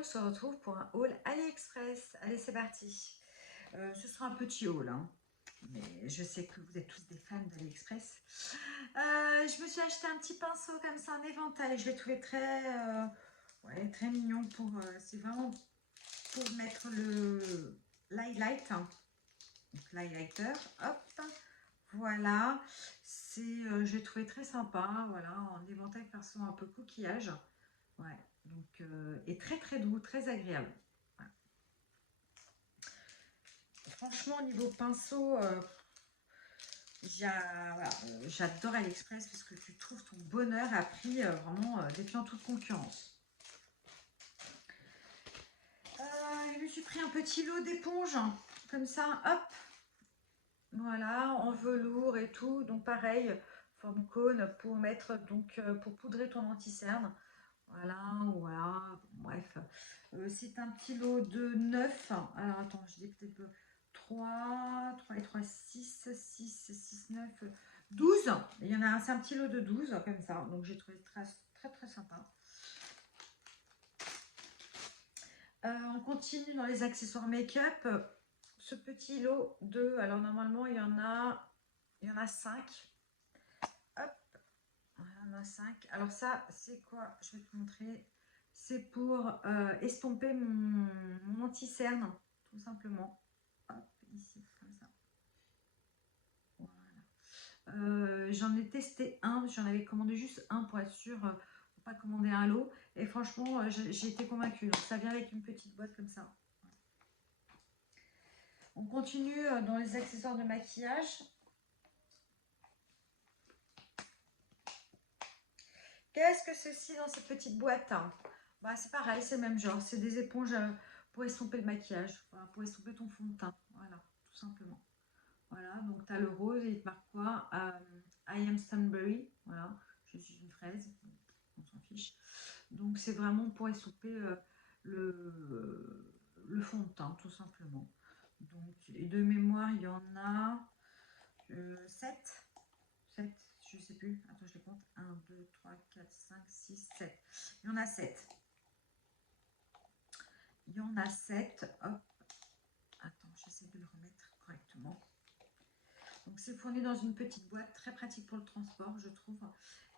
on se retrouve pour un haul AliExpress. Allez, c'est parti. Ce sera un petit haul, hein, mais je sais que vous êtes tous des fans d'AliExpress. Je me suis acheté un petit pinceau comme ça, un éventail. Je l'ai trouvé ouais, très mignon. C'est vraiment pour mettre l'highlight, hein. Donc l'highlighter, hop, voilà. Je l'ai trouvé très sympa, voilà, en éventail pinceau un peu coquillage. Ouais, donc, et très très doux, très agréable. Ouais. Franchement, au niveau pinceau, j'adore AliExpress parce que tu trouves ton bonheur à prix vraiment défiant toute concurrence. Je me suis pris un petit lot d'éponges, comme ça, hop, voilà, en velours et tout. Donc pareil, forme cône pour mettre, donc pour poudrer ton anti-cerne. Voilà, bref. C'est un petit lot de 9. Alors attends, je dis peut-être 3 et 3, 6, 9, 12. Il y en a un, c'est un petit lot de 12 comme ça. Donc j'ai trouvé très, très, très sympa. On continue dans les accessoires make-up. Ce petit lot de, alors normalement il y en a 5. Hop, il y en a 5. Alors ça, c'est quoi? Je vais te montrer. C'est pour estomper mon anti-cerne, tout simplement. Hop, ici, comme ça. Voilà. J'en ai testé un, j'en avais commandé juste un pour être sûr, pour pas commander un lot. Et franchement, j'ai été convaincue. Donc ça vient avec une petite boîte comme ça. On continue dans les accessoires de maquillage. Qu'est-ce que ceci dans cette petite boîte, hein? Bah, c'est pareil, c'est le même genre. C'est des éponges pour estomper le maquillage, voilà, pour estomper ton fond de teint. Voilà, tout simplement. Voilà, donc tu as le rose et il te marque quoi? I am Sunberry. Voilà, je suis une fraise. On s'en fiche. Donc c'est vraiment pour estomper le fond de teint, tout simplement. Donc, et de mémoire, il y en a 7. 7, je sais plus. Attends, je les compte. 1, 2, 3, 4, 5, 6, 7. Il y en a 7. Il y en a 7. Hop. Attends, j'essaie de le remettre correctement. Donc, c'est fourni dans une petite boîte, très pratique pour le transport, je trouve.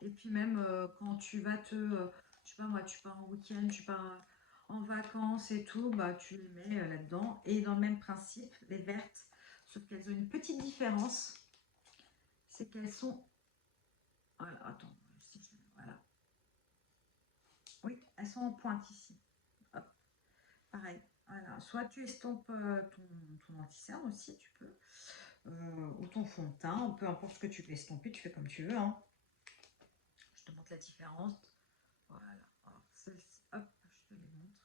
Et puis même quand tu vas je sais pas moi, tu pars en week-end, tu pars en vacances et tout, bah tu les mets là-dedans. Et dans le même principe, les vertes, sauf qu'elles ont une petite différence, c'est qu'elles sont... Voilà, attends, voilà. Oui, elles sont en pointe ici. Hop, pareil. Voilà. Soit tu estompes ton anti-cerne aussi, tu peux. Ou ton fond de teint, peu importe ce que tu peux estomper, tu fais comme tu veux, hein. Je te montre la différence. Voilà. Alors, celle-ci, hop, je te les montre.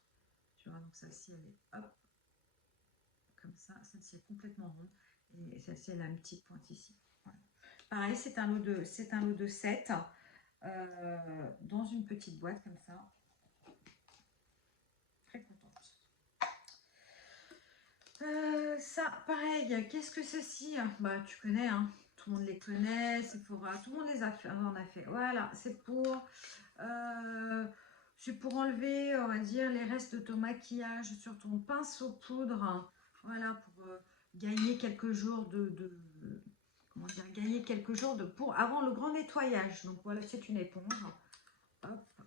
Tu vois, donc celle-ci, elle est hop, comme ça. Celle-ci est complètement ronde. Et celle-ci, elle a une petite pointe ici. Voilà. Pareil, c'est un lot de 7 dans une petite boîte comme ça. Très contente. Ça, pareil, qu'est-ce que ceci? Bah, tu connais, hein. Tout le monde les connaît, Sephora, tout le monde les a fait, en a fait. Voilà, c'est pour enlever, on va dire, les restes de ton maquillage sur ton pinceau poudre. Voilà, pour gagner quelques jours comment dire, gagner quelques jours avant le grand nettoyage. Donc voilà, c'est une éponge. Hop,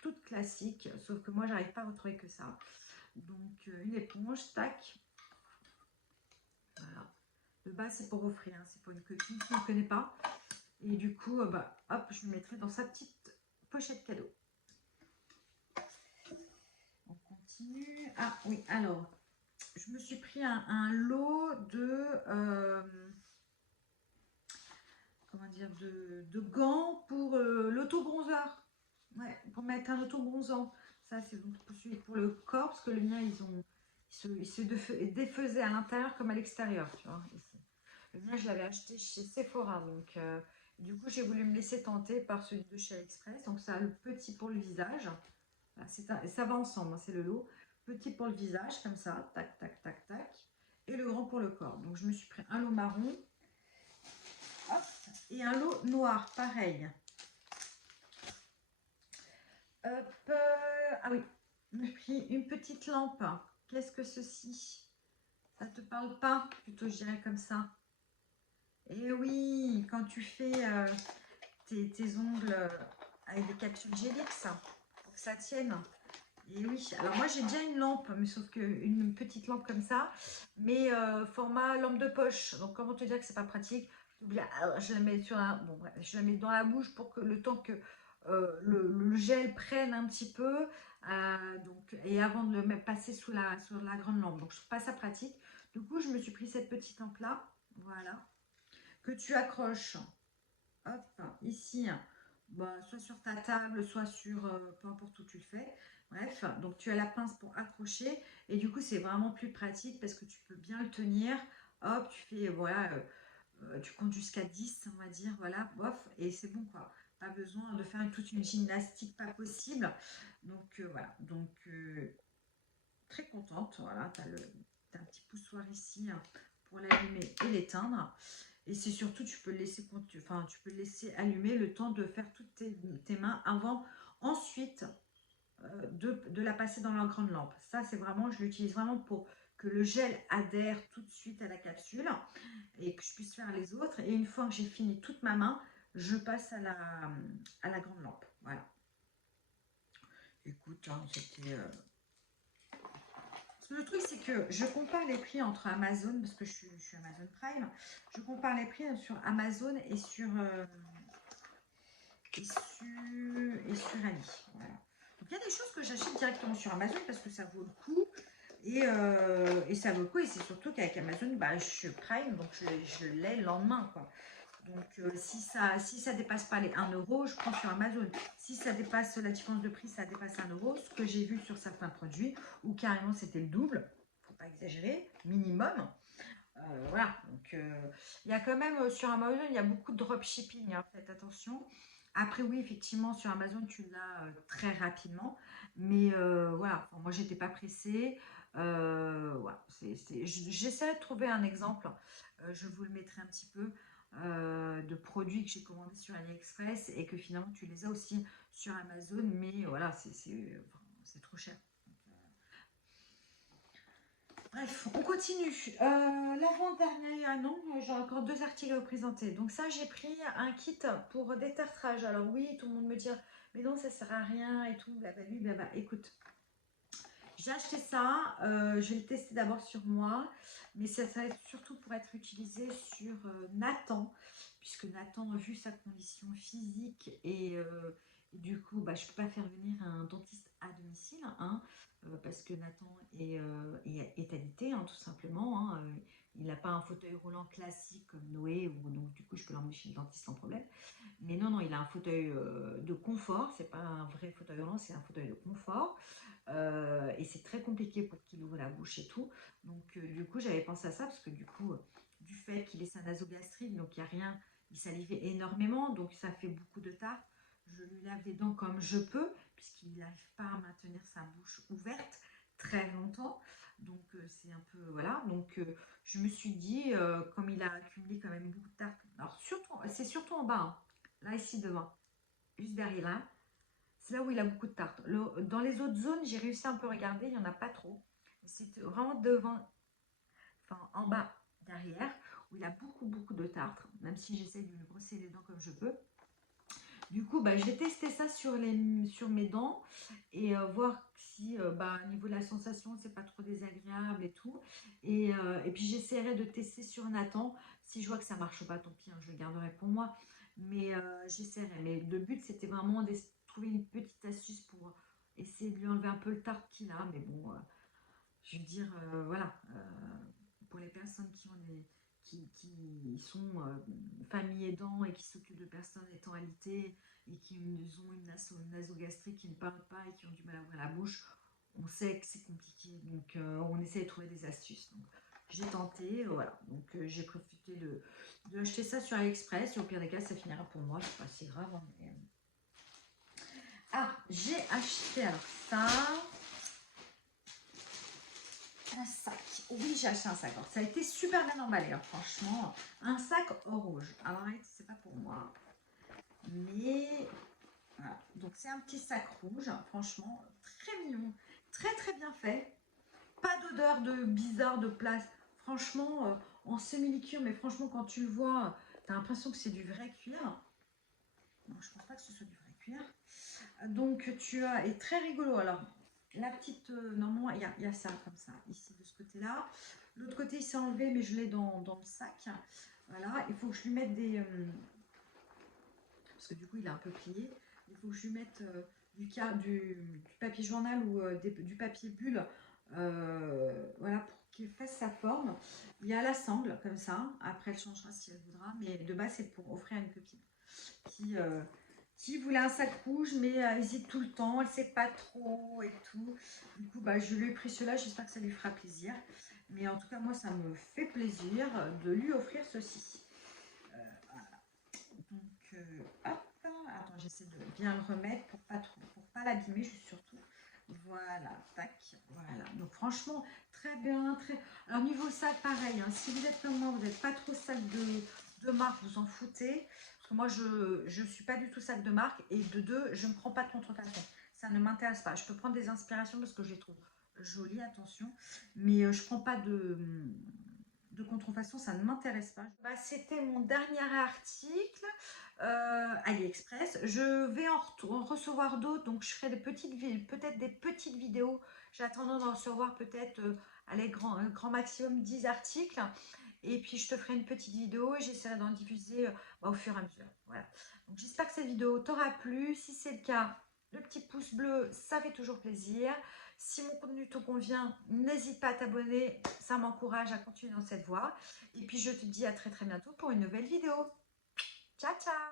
toute classique, sauf que moi, j'arrive pas à retrouver que ça. Donc une éponge, tac. Voilà. Le bas, c'est pour offrir, hein. C'est pour une copine qui ne connaît pas. Et du coup, bah, hop, je le mettrai dans sa petite pochette cadeau. On continue. Ah oui, alors, je me suis pris un lot comment dire, de gants pour l'auto-bronzeur. Ouais, pour mettre un auto-bronzant. Ça, c'est pour le corps, parce que le mien, il se défaisait à l'intérieur comme à l'extérieur, tu vois. Le mien, je l'avais acheté chez Sephora, donc du coup, j'ai voulu me laisser tenter par celui de chez AliExpress. Donc, ça a le petit pour le visage. Ça va ensemble, hein, c'est le lot. Petit pour le visage, comme ça, tac, tac, tac, tac. Et le grand pour le corps. Donc, je me suis pris un lot marron. Hop, et un lot noir, pareil. Hop, ah oui. j'ai pris une petite lampe. Qu'est-ce que ceci? Ça te parle pas? Plutôt, je dirais comme ça. Et oui, quand tu fais tes ongles avec des capsules Gélix, pour que ça tienne. Et oui, alors moi j'ai déjà une lampe, mais sauf qu'une petite lampe comme ça, mais format lampe de poche. Donc comment te dire que c'est pas pratique? Je la mets sur bon, bref, je la mets dans la bouche pour que le temps que le gel prenne un petit peu, donc, et avant de le passer sur la grande lampe. Donc je trouve pas ça pratique. Du coup, je me suis pris cette petite lampe là, voilà, que tu accroches, hop, ici, bah, soit sur ta table, soit sur, peu importe où tu le fais. Bref, donc tu as la pince pour accrocher et du coup c'est vraiment plus pratique parce que tu peux bien le tenir. Hop, tu fais, voilà, tu comptes jusqu'à 10, on va dire, voilà, bof, et c'est bon quoi. Pas besoin de faire toute une gymnastique, pas possible. Donc voilà, donc très contente, voilà, t'as un petit poussoir ici hein, pour l'allumer et l'éteindre. Et c'est surtout, tu peux le laisser, enfin, tu peux le laisser allumer le temps de faire toutes tes mains avant, ensuite de la passer dans la grande lampe. Ça, c'est vraiment, je l'utilise vraiment pour que le gel adhère tout de suite à la capsule et que je puisse faire les autres. Et une fois que j'ai fini toute ma main, je passe à la grande lampe. Voilà. Écoute, hein, c'était... Le truc, c'est que je compare les prix entre Amazon, parce que je suis Amazon Prime, je compare les prix sur Amazon et sur Ali. Voilà. Donc il y a des choses que j'achète directement sur Amazon parce que ça vaut le coup. Et ça vaut le coup. Et c'est surtout qu'avec Amazon, bah, je suis Prime, donc je l'ai le lendemain. Quoi. Donc si ça dépasse pas les 1 euro, je prends sur Amazon. Si ça dépasse la différence de prix, ça dépasse 1 euro, ce que j'ai vu sur certains produits, ou carrément c'était le double, faut pas exagérer, minimum. Voilà, donc il y a quand même sur Amazon, il y a beaucoup de dropshipping, hein, faites attention. Après, oui, effectivement, sur Amazon, tu l'as très rapidement, mais voilà, enfin, moi, j'étais pas pressée. Voilà, j'essaie de trouver un exemple, je vous le mettrai un petit peu, de produits que j'ai commandés sur AliExpress et que finalement, tu les as aussi sur Amazon, mais voilà, c'est trop cher. Bref, on continue. L'avant-dernier, ah non, j'ai encore 2 articles à vous présenter. Donc ça, j'ai pris un kit pour détartrage. Alors oui, tout le monde me dit, mais non, ça sert à rien et tout, blablabla. Blabla. Écoute, j'ai acheté ça, je vais le tester d'abord sur moi, mais ça va être surtout pour être utilisé sur Nathan, puisque Nathan, vu sa condition physique et du coup, bah, je ne peux pas faire venir un dentiste à domicile, hein, parce que Nathan est alité, hein, tout simplement. Hein, il n'a pas un fauteuil roulant classique comme Noé, donc du coup, je peux l'emmener chez le dentiste sans problème. Mais non, non, il a un fauteuil de confort, c'est pas un vrai fauteuil roulant, c'est un fauteuil de confort. Et c'est très compliqué pour qu'il ouvre la bouche et tout. Donc, du coup, j'avais pensé à ça parce que du coup, du fait qu'il ait sa nasogastrique, donc il n'y a rien, il salivait énormément, donc ça fait beaucoup de tarte. Je lui lave les dents comme je peux, puisqu'il n'arrive pas à maintenir sa bouche ouverte très longtemps. Donc, c'est un peu, voilà. Donc, je me suis dit, comme il a accumulé quand même beaucoup de tarte, alors surtout, c'est surtout en bas, hein, là, ici devant, juste derrière là, c'est là où il a beaucoup de tartes. Dans les autres zones, j'ai réussi à un peu regarder, il n'y en a pas trop. C'est vraiment devant, enfin en bas, derrière, où il a beaucoup, beaucoup de tartes, même si j'essaie de lui brosser les dents comme je peux. Du coup, bah, je vais tester ça sur mes dents et voir si, bah, au niveau de la sensation, c'est pas trop désagréable et tout. Et puis, j'essaierai de tester sur Nathan. Si je vois que ça marche pas, tant pis, hein, je le garderai pour moi. Mais j'essaierai. Mais le but, c'était vraiment de trouver une petite astuce pour essayer de lui enlever un peu le tarte qu'il a. Mais bon, je veux dire, voilà, pour les personnes qui sont familles aidants et qui s'occupent de personnes étant alitées et qui ont une nasogastrique, qui ne parlent pas et qui ont du mal à ouvrir la bouche, on sait que c'est compliqué. Donc, on essaie de trouver des astuces. Donc, j'ai tenté, voilà. Donc, j'ai profité de acheter ça sur AliExpress. Et au pire des cas, ça finira pour moi. C'est pas si grave. Hein, mais... Ah, j'ai acheté alors ça. Un sac. Oui, j'ai acheté un sac. Alors, ça a été super bien emballé, hein, franchement. Un sac rouge. Alors, c'est pas pour moi. Mais voilà. Donc, c'est un petit sac rouge. Franchement, très mignon. très très bien fait. Pas d'odeur de bizarre de place. Franchement, en semi-liquide, mais franchement, quand tu le vois, tu as l'impression que c'est du vrai cuir. Non, je pense pas que ce soit du vrai cuir. Donc, tu as, et très rigolo. Alors, la petite, normalement, il y a ça, comme ça, ici, de ce côté-là. L'autre côté, il s'est enlevé, mais je l'ai dans le sac. Voilà, il faut que je lui mette des... parce que du coup, il est un peu plié. Il faut que je lui mette du papier journal ou du papier bulle, voilà, pour qu'il fasse sa forme. Il y a la sangle, comme ça. Après, elle changera si elle voudra. Mais de base, c'est pour offrir à une copine qui, euh, qui voulait un sac rouge, mais hésite tout le temps. Elle ne sait pas trop et tout. Du coup, bah, je lui ai pris cela. J'espère que ça lui fera plaisir. Mais en tout cas, moi, ça me fait plaisir de lui offrir ceci. Voilà. Donc, hop. Attends, j'essaie de bien le remettre pour pas l'abîmer, juste surtout. Voilà, tac, voilà. Donc franchement, très bien, très... Alors niveau sac, pareil, hein, si vous êtes comme moi, vous n'êtes pas trop sac de marque, vous en foutez. Parce que moi, je suis pas du tout sac de marque. Et de deux, je ne prends pas de contrefaçon. Ça ne m'intéresse pas. Je peux prendre des inspirations parce que je les trouve jolies, attention. Mais je prends pas de contrefaçon, ça ne m'intéresse pas. Bah, c'était mon dernier article AliExpress. Je vais en recevoir d'autres, donc je ferai peut-être des petites vidéos. J'attends d'en recevoir peut-être allez, grand maximum 10 articles. Et puis je te ferai une petite vidéo et j'essaierai d'en diffuser bah, au fur et à mesure. Voilà. Donc j'espère que cette vidéo t'aura plu. Si c'est le cas, le petit pouce bleu, ça fait toujours plaisir. Si mon contenu te convient, n'hésite pas à t'abonner, ça m'encourage à continuer dans cette voie. Et puis je te dis à très très bientôt pour une nouvelle vidéo. Ciao ciao!